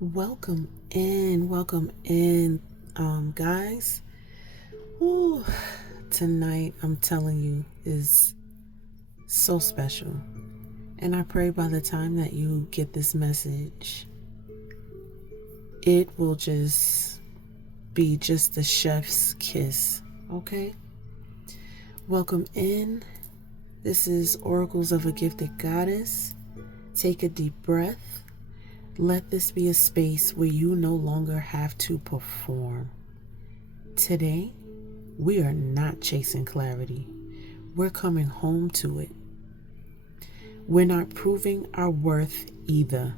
Welcome in, guys. Ooh, tonight, I'm telling you, is so special. And I pray by the time that you get this message, it will just be just the chef's kiss, okay? Welcome in. This is Oracles of a Gifted Goddess. Take a deep breath. Let this be a space where you no longer have to perform. Today, we are not chasing clarity. We're coming home to it. We're not proving our worth either.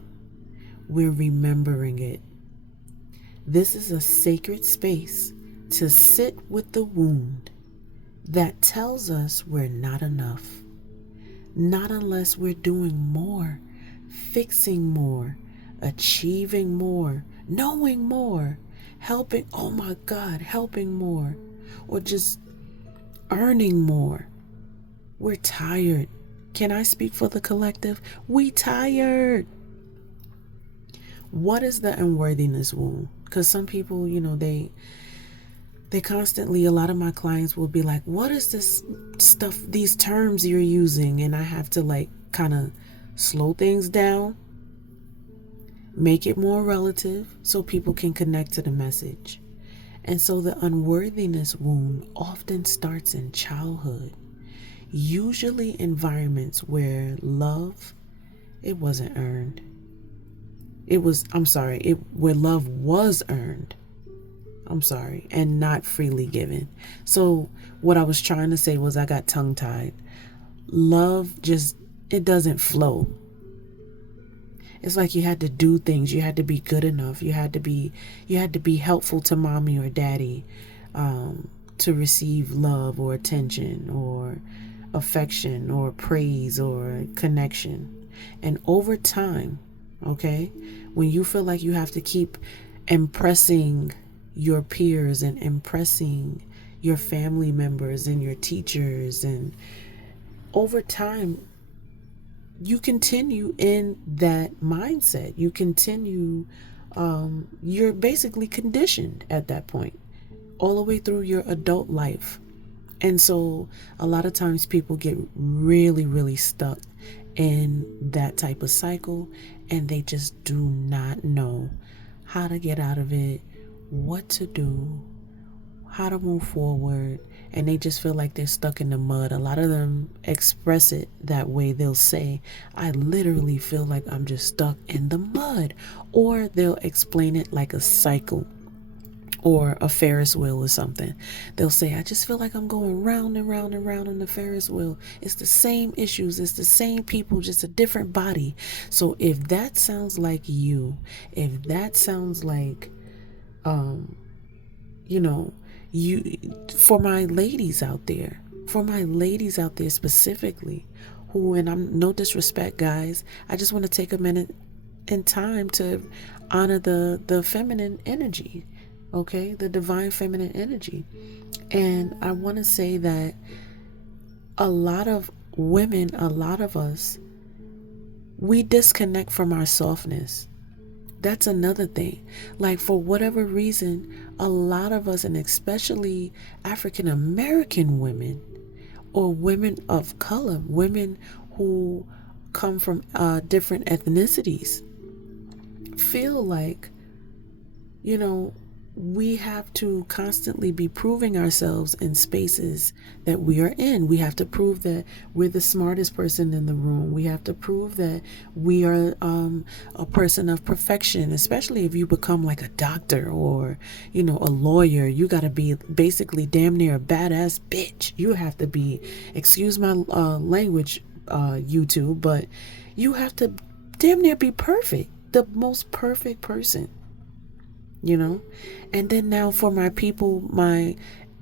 We're remembering it. This is a sacred space to sit with the wound that tells us we're not enough. Not unless we're doing more, fixing more, achieving more, knowing more, helping more, or just earning more. We're tired. Can I speak for the collective? We tired. What is the unworthiness wound? Because some people, they constantly, a lot of my clients will be like, what is this stuff, these terms you're using? And I have to kind of slow things down, make it more relative so people can connect to the message. And so the unworthiness wound often starts in childhood, usually environments where love, it wasn't earned. Where love was earned. And not freely given. So what I was trying to say was I got tongue-tied. Love it doesn't flow. It's like you had to do things. You had to be good enough. You had to be helpful to mommy or daddy to receive love or attention or affection or praise or connection. And over time, okay, when you feel like you have to keep impressing your peers and impressing your family members and your teachers, and over time you continue in that mindset. You continue, you're basically conditioned at that point all the way through your adult life. And so a lot of times people get really, really stuck in that type of cycle, and they just do not know how to get out of it, what to do, how to move forward, and they just feel like they're stuck in the mud. A lot of them express it that way. They'll say, I literally feel like I'm just stuck in the mud. Or they'll explain it like a cycle or a Ferris wheel or something. They'll say, I just feel like I'm going round and round and round on the Ferris wheel. It's the same issues, it's the same people, just a different body. So if that sounds like you, if that sounds like for my ladies out there, specifically, who, and I'm no disrespect, guys, I just want to take a minute in time to honor the feminine energy, okay, the divine feminine energy. And I want to say that a lot of women, a lot of us, we disconnect from our softness. That's another thing. Like, for whatever reason, a lot of us, and especially African American women or women of color, women who come from different ethnicities, feel like, we have to constantly be proving ourselves in spaces that we are in. We have to prove that we're the smartest person in the room. We have to prove that we are a person of perfection, especially if you become like a doctor or, a lawyer. You got to be basically damn near a badass bitch. You have to be, excuse my language, YouTube, but you have to damn near be perfect, the most perfect person. And then now for my people, my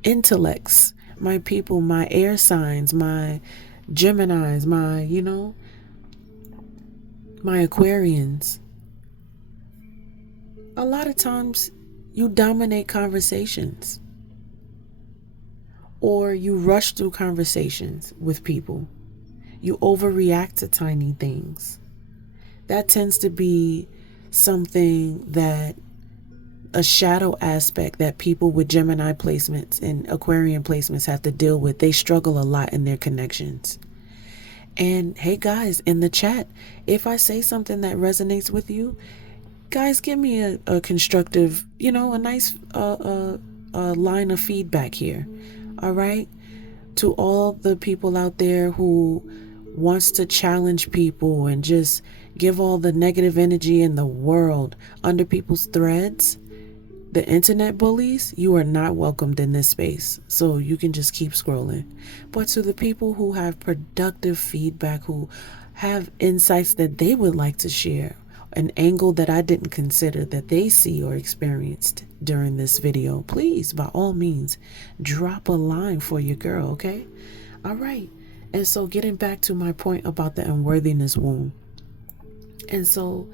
intellects, my people, my air signs, my Geminis, my Aquarians. A lot of times you dominate conversations, or you rush through conversations with people. You overreact to tiny things. That tends to be something that a shadow aspect that people with Gemini placements and Aquarian placements have to deal with. They struggle a lot in their connections. And hey guys, in the chat, if I say something that resonates with you, guys, give me a constructive, a nice line of feedback here. All right? To all the people out there who wants to challenge people and just give all the negative energy in the world under people's threads, the internet bullies, you are not welcomed in this space. So you can just keep scrolling. But to the people who have productive feedback, who have insights that they would like to share, an angle that I didn't consider that they see or experienced during this video, please, by all means, drop a line for your girl, okay? All right. And so getting back to my point about the unworthiness wound. And so,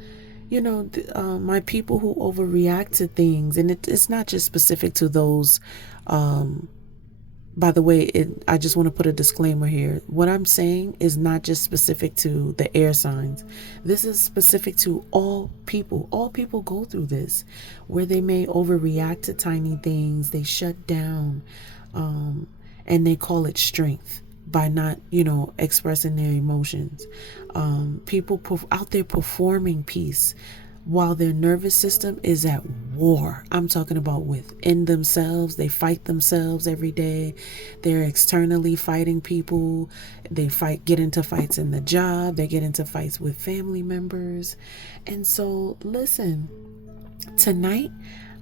my people who overreact to things, and it's not just specific to those, by the way, I just want to put a disclaimer here. What I'm saying is not just specific to the air signs. This is specific to all people. All people go through this, where they may overreact to tiny things. They shut down, and they call it strength by not, expressing their emotions. People out there performing peace while their nervous system is at war. I'm talking about within themselves. They fight themselves every day. They're externally fighting people. They get into fights in the job. They get into fights with family members. And so, listen, tonight,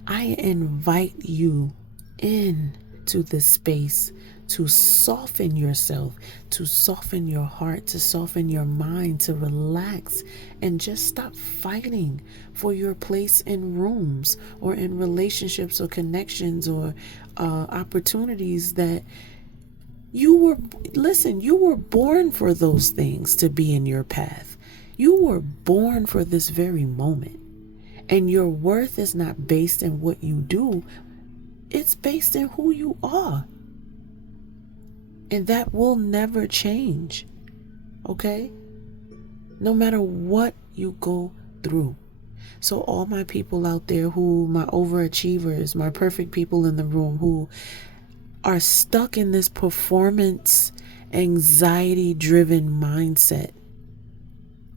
I invite you into this space to soften yourself, to soften your heart, to soften your mind, to relax and just stop fighting for your place in rooms or in relationships or connections or opportunities that you were born for those things to be in your path. You were born for this very moment. And your worth is not based in what you do. It's based in who you are. And that will never change, okay? No matter what you go through. So all my people out there my overachievers, my perfect people in the room who are stuck in this performance, anxiety-driven mindset.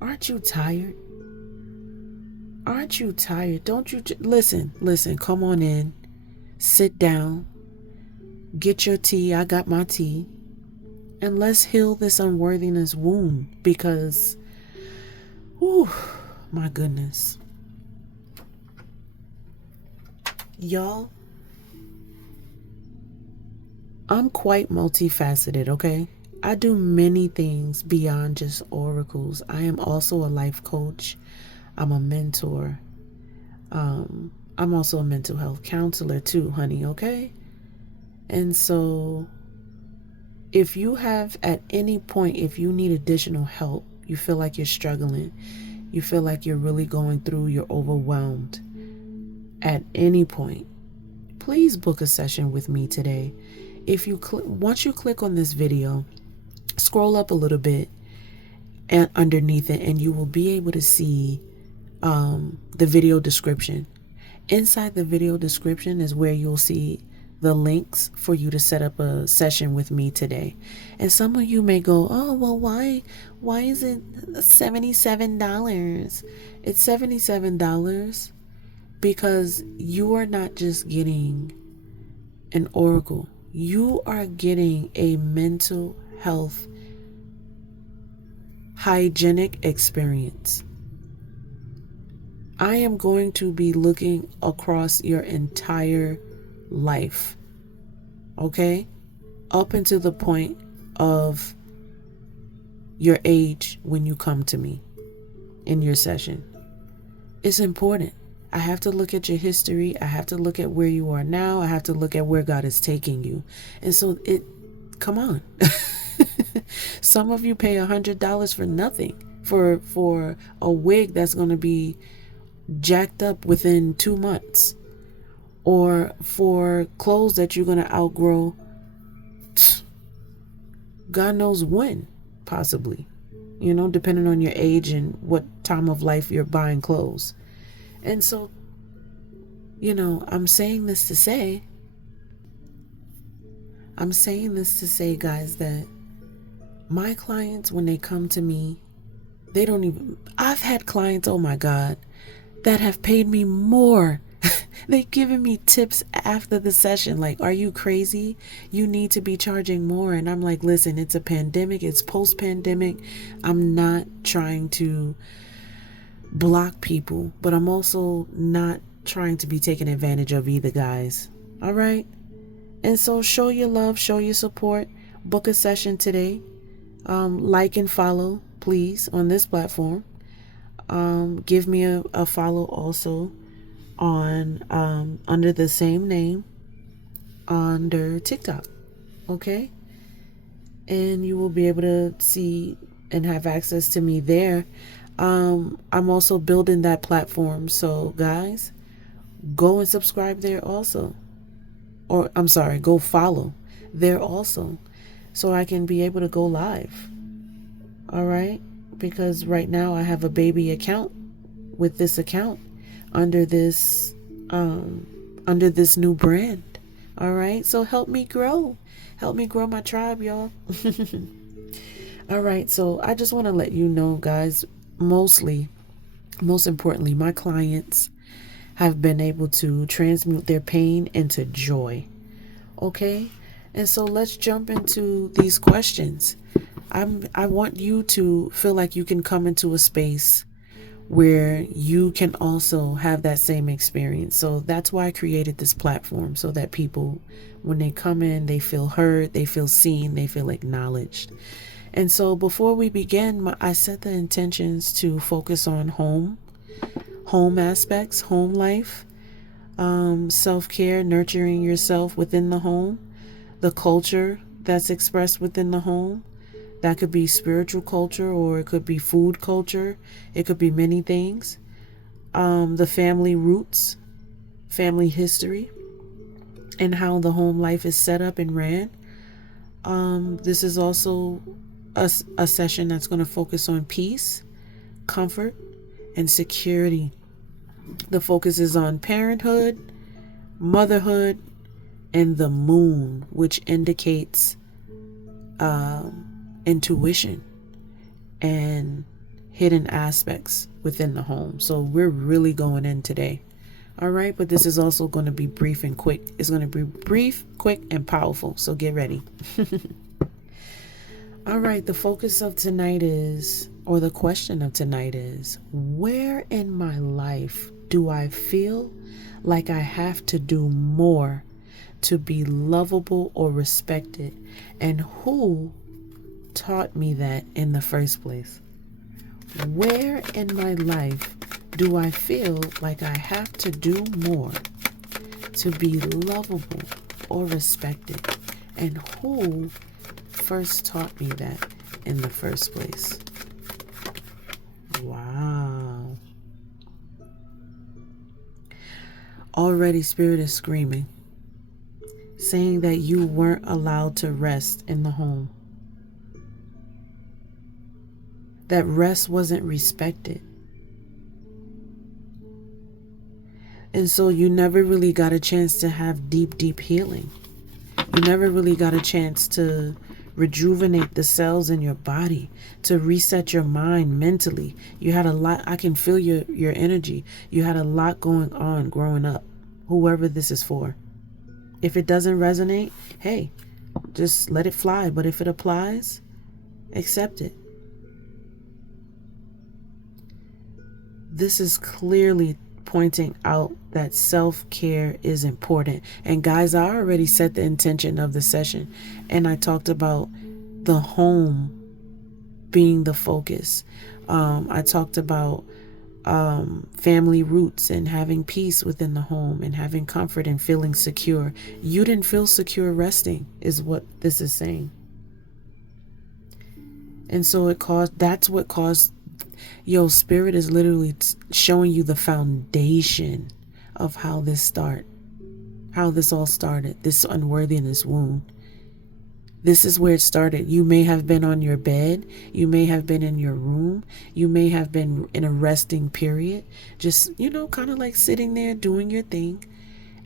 Aren't you tired? Aren't you tired? Don't you listen, come on in, sit down, get your tea. I got my tea. And let's heal this unworthiness wound because, my goodness. Y'all, I'm quite multifaceted, okay? I do many things beyond just oracles. I am also a life coach. I'm a mentor. I'm also a mental health counselor too, honey, okay? And so if you have at any point, if you need additional help, you feel like you're struggling, you feel like you're really going through, you're overwhelmed, at any point, please book a session with me today. If you once you click on this video, scroll up a little bit and underneath it, and you will be able to see the video description. Inside the video description is where you'll see the links for you to set up a session with me today. And some of you may go, oh, well, why is it $77? It's $77 because you are not just getting an oracle. You are getting a mental health hygienic experience. I am going to be looking across your entire life, okay, up until the point of your age when you come to me in your session. It's important. I have to look at your history. I have to look at where you are now. I have to look at where God is taking you. And so come on. Some of you pay $100 for nothing, for a wig that's going to be jacked up within 2 months, or for clothes that you're going to outgrow God knows when, possibly, depending on your age and what time of life you're buying clothes. And so, I'm saying this to say, guys, that my clients, when they come to me, I've had clients, oh my God, that have paid me more. They've given me tips after the session. Like, are you crazy? You need to be charging more. And I'm like, listen, it's a pandemic. It's post-pandemic. I'm not trying to block people, but I'm also not trying to be taken advantage of either, guys. All right? And so show your love, show your support. Book a session today. Like and follow, please, on this platform. Give me a follow also on under the same name under TikTok. Okay? And you will be able to see and have access to me there. I'm also building that platform. So guys, go and subscribe there also. Or I'm sorry, go follow there also, so I can be able to go live. All right? Because right now I have a baby account with this account under this new brand. All right? So help me grow my tribe, y'all. All right, so I just want to let you know, guys, most importantly, my clients have been able to transmute their pain into joy. Okay? And so let's jump into these questions. I want you to feel like you can come into a space where you can also have that same experience. So that's why I created this platform, so that people, when they come in, they feel heard, they feel seen, they feel acknowledged. And so before we begin, I set the intentions to focus on home aspects, home life, self-care, nurturing yourself within the home, the culture that's expressed within the home. That could be spiritual culture, or it could be food culture. It could be many things. The family roots, family history, and how the home life is set up and ran. This is also a session that's going to focus on peace, comfort, and security. The focus is on parenthood, motherhood, and the moon, which indicates intuition and hidden aspects within the home. So we're really going in today. All right, but this is also going to be brief and quick. It's going to be brief, quick, and powerful. So get ready. All right, the focus of tonight is, or the question of tonight is, where in my life do I feel like I have to do more to be lovable or respected? And who taught me that in the first place? Where in my life do I feel like I have to do more to be lovable or respected? And who first taught me that in the first place? Wow. Already Spirit is screaming, saying that you weren't allowed to rest in the home. That rest wasn't respected. And so you never really got a chance to have deep healing. You never really got a chance to rejuvenate the cells in your body, to reset your mind mentally. You had a lot. I can feel your energy. You had a lot going on growing up, whoever this is for. If it doesn't resonate, hey, just let it fly. But if it applies, accept it. This is clearly pointing out that self-care is important. And guys, I already set the intention of the session, and I talked about the home being the focus. I talked about family roots and having peace within the home and having comfort and feeling secure. You didn't feel secure resting, is what this is saying. And so that's what caused, Spirit is literally showing you the foundation of how this all started, this unworthiness wound. This is where it started. You may have been on your bed. You may have been in your room. You may have been in a resting period. Just, kind of like sitting there doing your thing.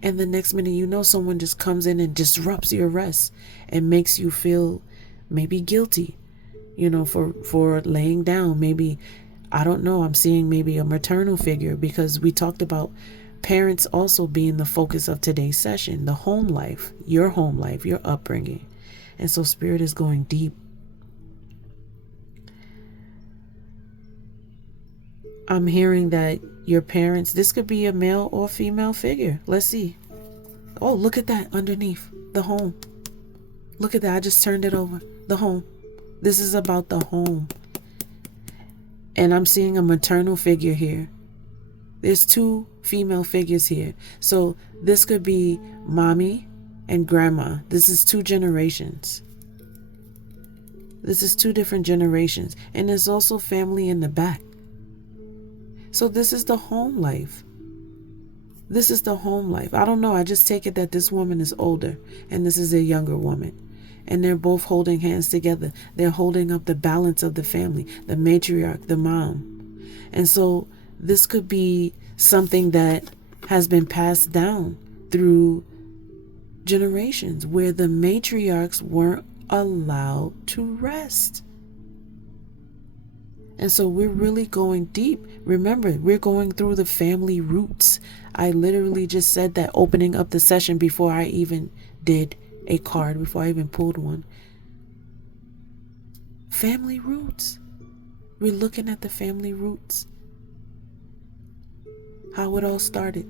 And the next minute, someone just comes in and disrupts your rest and makes you feel maybe guilty, for laying down. Maybe, I don't know, I'm seeing maybe a maternal figure, because we talked about parents also being the focus of today's session, the home life, your upbringing. And so Spirit is going deep. I'm hearing that your parents, this could be a male or female figure. Let's see. Oh, look at that underneath the home. Look at that. I just turned it over. The home. This is about the home. And I'm seeing a maternal figure here. There's two female figures here. So this could be mommy and grandma. This is two generations. This is two different generations. And there's also family in the back. So this is the home life. This is the home life. I don't know. I just take it that this woman is older and this is a younger woman. And they're both holding hands together. They're holding up the balance of the family, the matriarch, the mom. And so this could be something that has been passed down through generations, where the matriarchs weren't allowed to rest. And so we're really going deep. Remember, we're going through the family roots. I literally just said that opening up the session before I even did a card, before I even pulled one. Family roots. We're looking at the family roots. How it all started.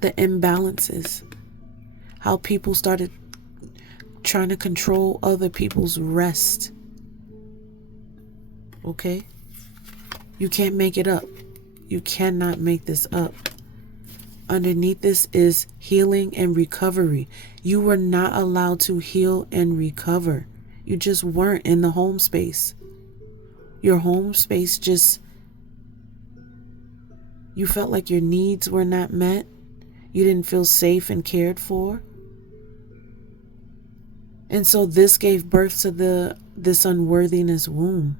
The imbalances. How people started trying to control other people's rest. Okay? You can't make it up. You cannot make this up. Underneath this is healing and recovery. You were not allowed to heal and recover. You just weren't in the home space. Your home space you felt like your needs were not met. You didn't feel safe and cared for. And so this gave birth to this unworthiness womb.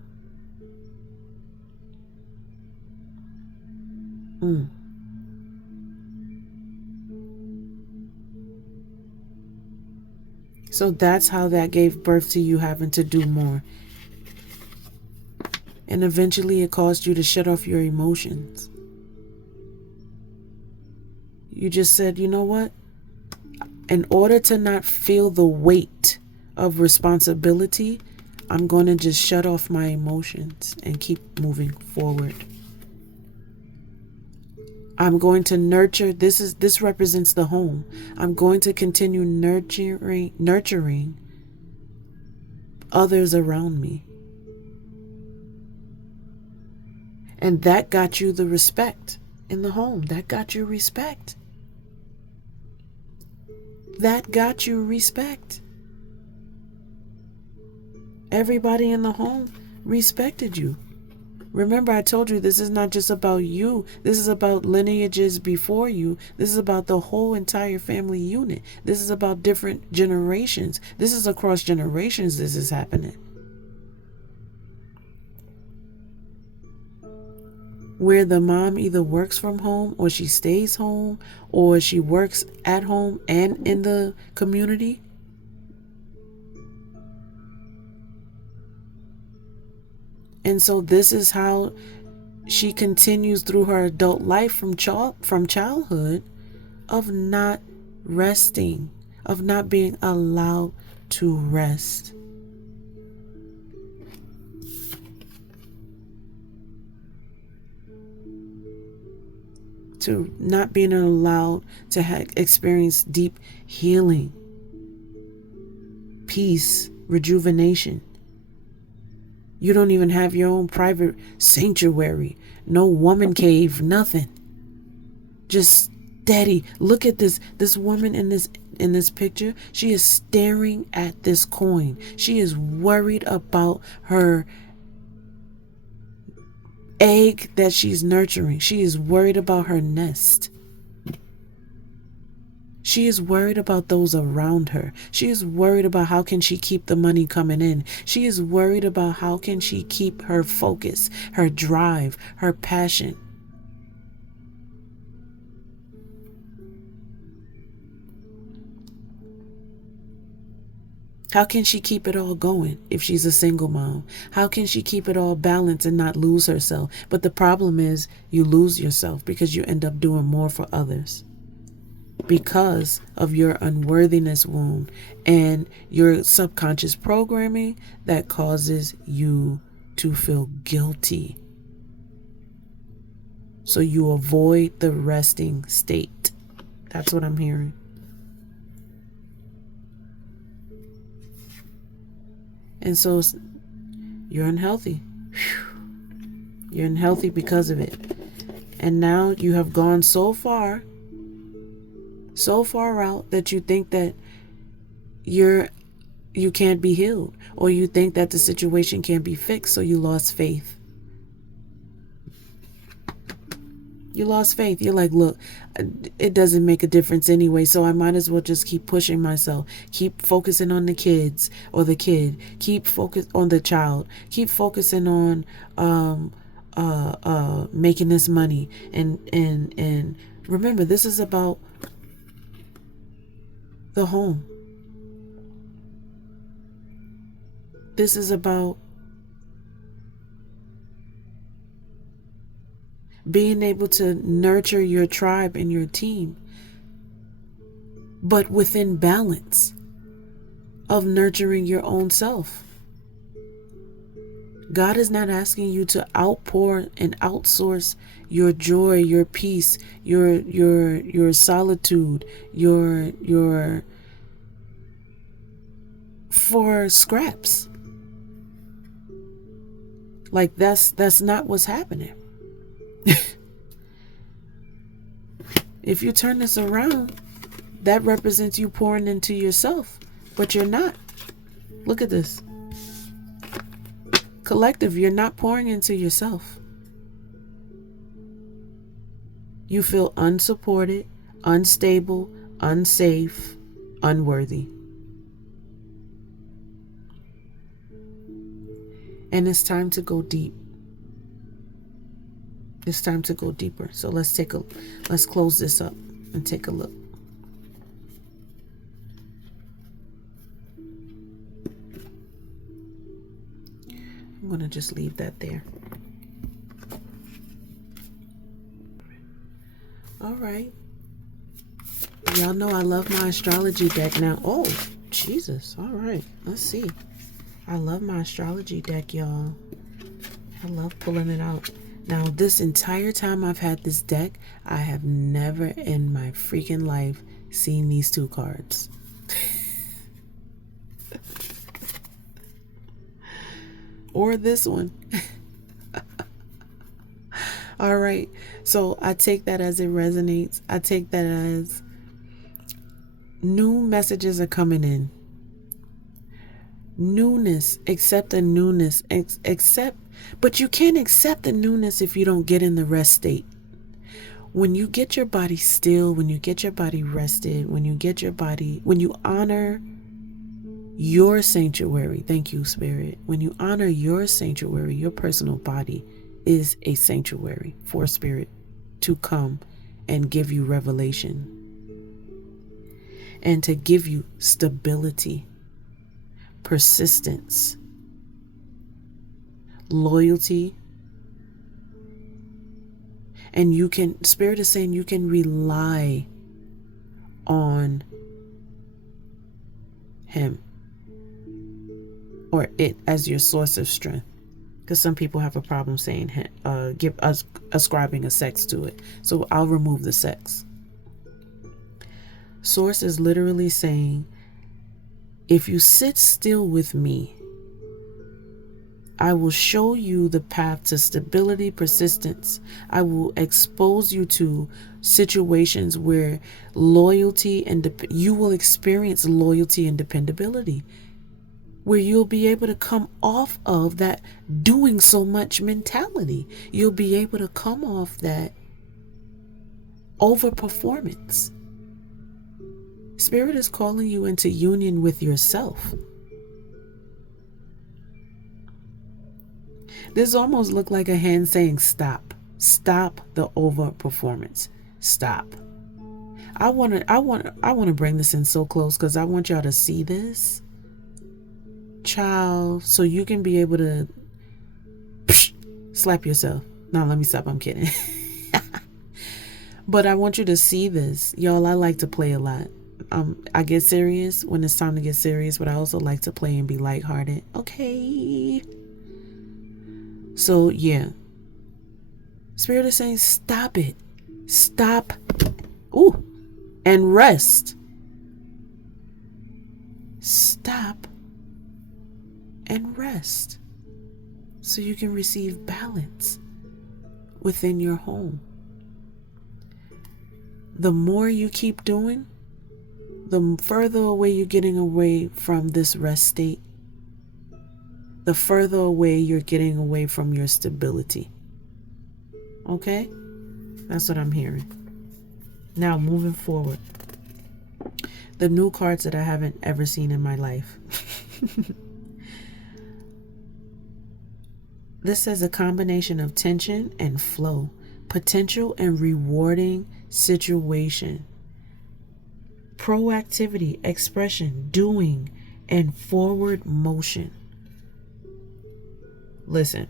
So that's how that gave birth to you having to do more. And eventually it caused you to shut off your emotions. You just said, you know what? In order to not feel the weight of responsibility, I'm going to just shut off my emotions and keep moving forward. I'm going to nurture. This represents the home. I'm going to continue nurturing others around me. And that got you the respect in the home. That got you respect. That got you respect. Everybody in the home respected you. Remember, I told you this is not just about you. This is about lineages before you. This is about the whole entire family unit. This is about different generations. This is across generations this is happening. Where the mom either works from home or she stays home or she works at home and in the community. And so this is how she continues through her adult life from childhood of not resting, of not being allowed to rest. To not being allowed to experience deep healing, peace, rejuvenation. You don't even have your own private sanctuary. No woman cave, nothing. Just steady. Look at this. This woman in this picture, she is staring at this coin. She is worried about her egg that she's nurturing. She is worried about her nest. She is worried about those around her. She is worried about how can she keep the money coming in. She is worried about how can she keep her focus, her drive, her passion. How can she keep it all going if she's a single mom? How can she keep it all balanced and not lose herself? But the problem is you lose yourself because you end up doing more for others because of your unworthiness wound and your subconscious programming that causes you to feel guilty. So you avoid the resting state. That's what I'm hearing. And so you're unhealthy. You're unhealthy because of it. And now you have gone so far out that you think that you can't be healed, or you think that the situation can't be fixed, so you lost faith. You lost faith. You're like, look, it doesn't make a difference anyway, so I might as well just keep pushing myself. Keep focusing on the kids or the kid. Keep focus on the child. Keep focusing on making this money. And remember, this is about the home. This is about being able to nurture your tribe and your team, but within balance of nurturing your own self. God is not asking you to outpour and outsource your joy, your peace, your solitude, your for scraps. Like that's not what's happening. If you turn this around, that represents you pouring into yourself, but you're not. Look at this. Collective, you're not pouring into yourself. You feel unsupported, unstable, unsafe, unworthy. And it's time to go deep. It's time to go deeper. So let's close this up and take a look. I'm going to just leave that there. All right. Y'all know I love my astrology deck now. Oh, Jesus. All right. Let's see. I love my astrology deck, y'all. I love pulling it out. Now, this entire time I've had this deck, I have never in my freaking life seen these two cards. Or this one. All right. So I take that as it resonates. I take that as new messages are coming in. Newness. Accept the newness. But you can't accept the newness if you don't get in the rest state. When you get your body still, when you get your body rested, when you honor your sanctuary, thank you, Spirit. When you honor your sanctuary, your personal body is a sanctuary for Spirit to come and give you revelation and to give you stability, persistence, loyalty. And Spirit is saying you can rely on Him or it as your source of strength. Because some people have a problem saying ascribing a sex to it. So I'll remove the sex. Source is literally saying, if you sit still with me, I will show you the path to stability, persistence. I will expose you to situations where loyalty and you will experience loyalty and dependability, where you'll be able to come off of that doing so much mentality. You'll be able to come off that overperformance. Spirit is calling you into union with yourself. This almost looked like a hand saying stop. Stop the overperformance. Stop. I want to bring this in so close because I want y'all to see this. Child, so you can be able to slap yourself. No, let me stop. I'm kidding. But I want you to see this. Y'all, I like to play a lot. I get serious when it's time to get serious, but I also like to play and be lighthearted. Okay. So, yeah. Spirit is saying, stop it. Stop. Ooh. And rest. Stop and rest so you can receive balance within your home. The more you keep doing, the further away you're getting away from this rest state, the further away you're getting away from your stability. Okay? That's what I'm hearing. Now, moving forward. The new cards that I haven't ever seen in my life. This says a combination of tension and flow, potential and rewarding situation, proactivity, expression, doing, and forward motion. Listen,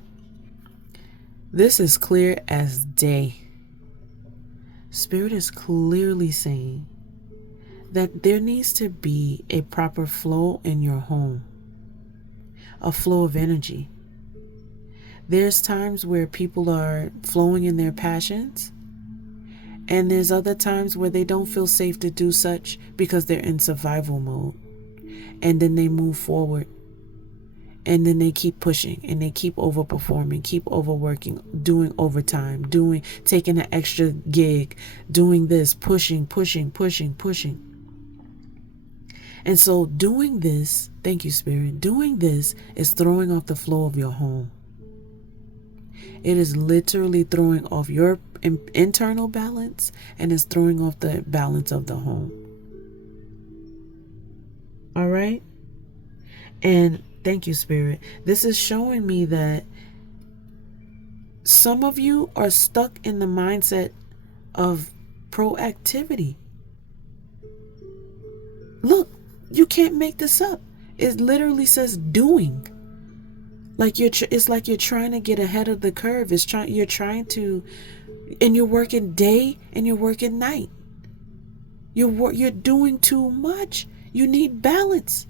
this is clear as day. Spirit is clearly saying that there needs to be a proper flow in your home, a flow of energy. There's times where people are flowing in their passions, and there's other times where they don't feel safe to do such because they're in survival mode. And then they move forward, and then they keep pushing, and they keep overperforming, keep overworking, doing overtime, taking an extra gig, doing this, pushing. And so doing this, thank you, Spirit, doing this is throwing off the flow of your home. It is literally throwing off your internal balance, and it's throwing off the balance of the home. All right? And thank you, Spirit. This is showing me that some of you are stuck in the mindset of proactivity. Look, you can't make this up. It literally says doing. It's like you're trying to get ahead of the curve. You're trying to, and you're working day and you're working night. You're doing too much. You need balance.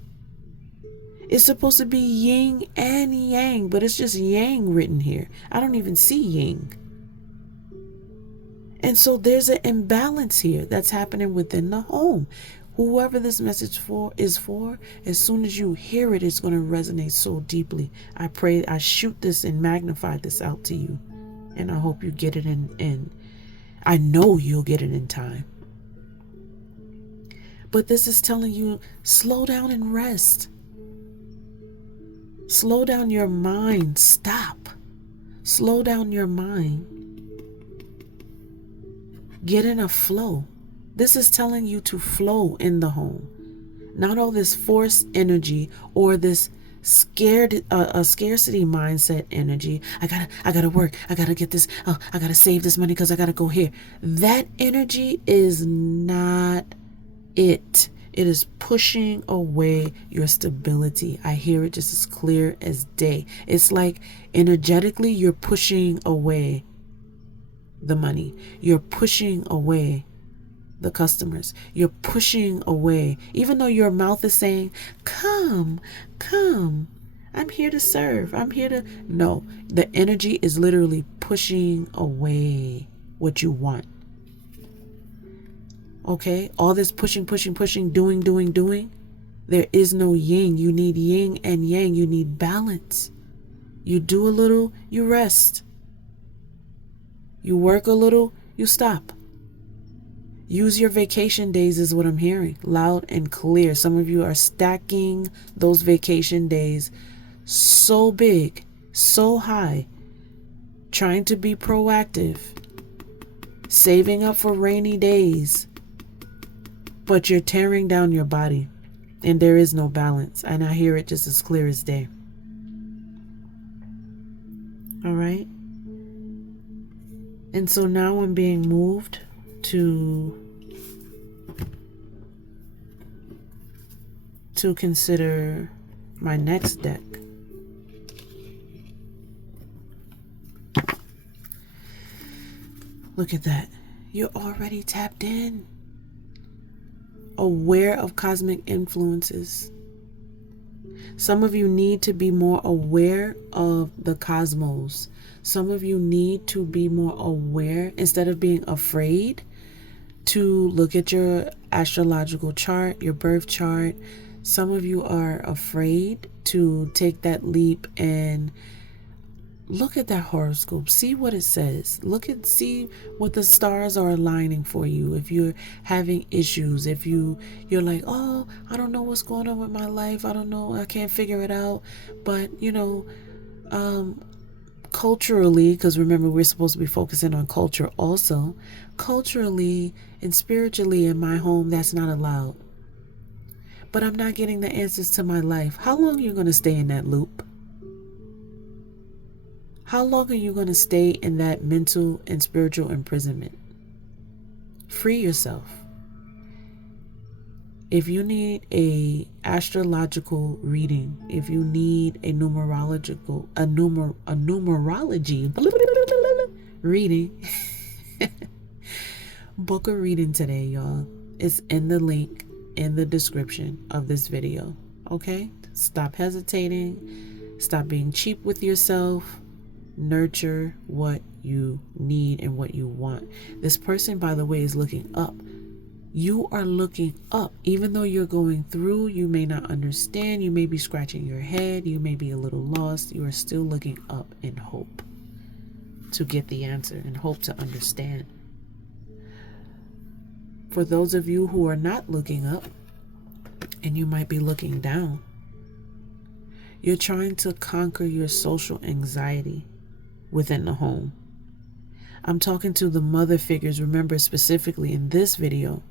It's supposed to be yin and yang, but it's just yang written here. I don't even see yin. And so there's an imbalance here that's happening within the home. Whoever this message is for, as soon as you hear it, it's going to resonate so deeply. I pray, I shoot this and magnify this out to you. And I hope you get it in. I know you'll get it in time. But this is telling you, slow down and rest. Slow down your mind. Stop. Slow down your mind. Get in a flow. This is telling you to flow in the home. Not all this forced energy or this scarcity mindset energy. I gotta work. I gotta get this. Oh, I gotta save this money because I gotta go here. That energy is not it. It is pushing away your stability. I hear it just as clear as day. It's like energetically you're pushing away the money. You're pushing away the customers. You're pushing away, even though your mouth is saying, come, I'm here to serve. No, the energy is literally pushing away what you want. Okay, all this pushing, doing. There is no yin. You need yin and yang. You need balance. You do a little, you rest. You work a little, you stop. Use your vacation days is what I'm hearing, loud and clear. Some of you are stacking those vacation days so big, so high, trying to be proactive, saving up for rainy days, but you're tearing down your body, and there is no balance. And I hear it just as clear as day. All right. And so now I'm being moved to consider my next deck. Look at that. You're already tapped in. Aware of cosmic influences. Some of you need to be more aware of the cosmos. Some of you need to be more aware, instead of being afraid, to look at your astrological chart, your birth chart. Some of you are afraid to take that leap and look at that horoscope. See what it says. See what the stars are aligning for you. If you're having issues, if you're like, oh, I don't know what's going on with my life. I don't know. I can't figure it out. But, culturally, because remember, we're supposed to be focusing on culture also. Culturally and spiritually in my home, that's not allowed. But I'm not getting the answers to my life. How long are you going to stay in that loop? How long are you going to stay in that mental and spiritual imprisonment? Free yourself. If you need a astrological reading, if you need a numerology reading, book a reading today, y'all. It's in the link in the description of this video. Okay? Stop hesitating. Stop being cheap with yourself. Nurture what you need and what you want. This person, by the way, is looking up. You are looking up. Even though you're going through, you may not understand. You may be scratching your head. You may be a little lost. You are still looking up in hope to get the answer and hope to understand. For those of you who are not looking up, and you might be looking down, you're trying to conquer your social anxiety within the home. I'm talking to the mother figures, remember, specifically in this video,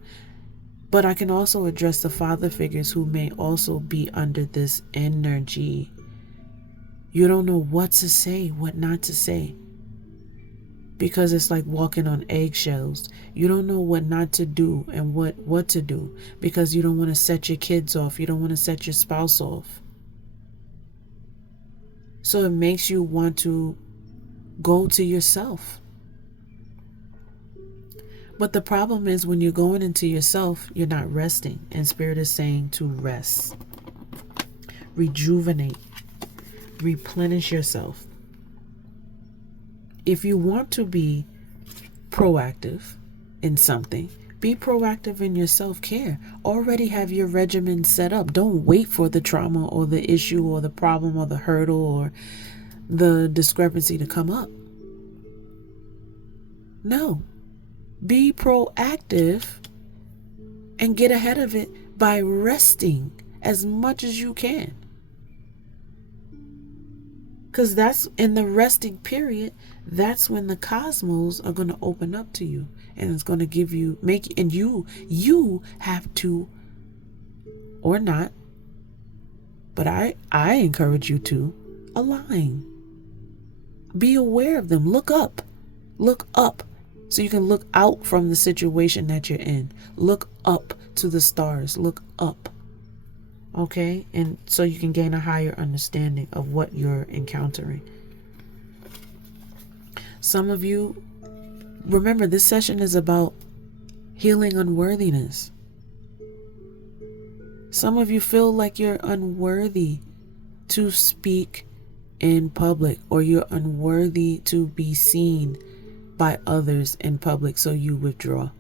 but I can also address the father figures who may also be under this energy. You don't know what to say, what not to say, because it's like walking on eggshells. You don't know what not to do and what to do, because you don't want to set your kids off. You don't want to set your spouse off. So it makes you want to go to yourself. But the problem is, when you're going into yourself, you're not resting. And Spirit is saying to rest, rejuvenate, replenish yourself. If you want to be proactive in something, be proactive in your self-care. Already have your regimen set up. Don't wait for the trauma or the issue or the problem or the hurdle or the discrepancy to come up. No. Be proactive and get ahead of it by resting as much as you can. Because that's in the resting period, that's when the cosmos are going to open up to you, and it's going to give you, and you have to, or not, but I encourage you to align. Be aware of them. Look up. Look up. So you can look out from the situation that you're in. Look up to the stars. Look up. Okay? And so you can gain a higher understanding of what you're encountering. Some of you, remember, this session is about healing unworthiness. Some of you feel like you're unworthy to speak in public, or you're unworthy to be seen by others in public, so you withdraw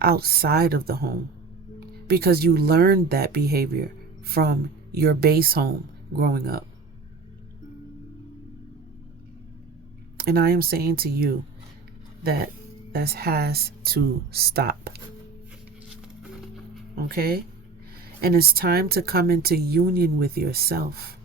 outside of the home because you learned that behavior from your base home growing up. And I am saying to you that has to stop. Okay? And it's time to come into union with yourself.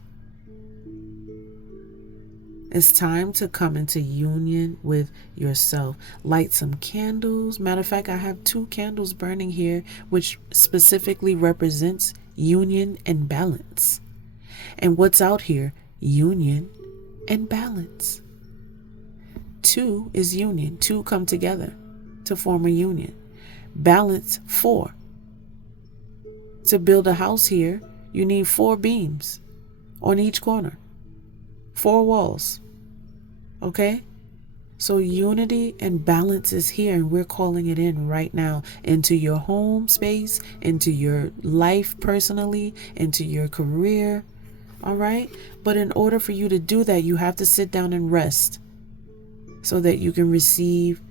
It's time to come into union with yourself. Light some candles. Matter of fact, I have 2 candles burning here, which specifically represents union and balance. And what's out here? Union and balance. 2 is union. 2 come together to form a union. Balance, 4. To build a house here, you need 4 beams on each corner. 4 walls. Okay? So unity and balance is here, and we're calling it in right now into your home space, into your life personally, into your career. All right? But in order for you to do that, you have to sit down and rest so that you can receive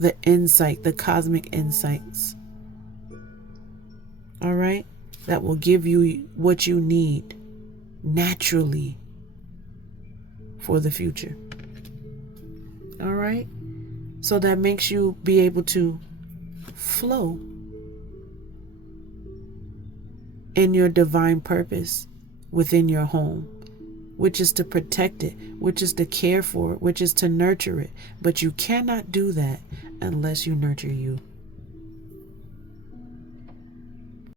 the insight, the cosmic insights. All right? That will give you what you need naturally for the future. All right? So that makes you be able to flow in your divine purpose within your home, which is to protect it, which is to care for it, which is to nurture it. But you cannot do that unless you nurture you.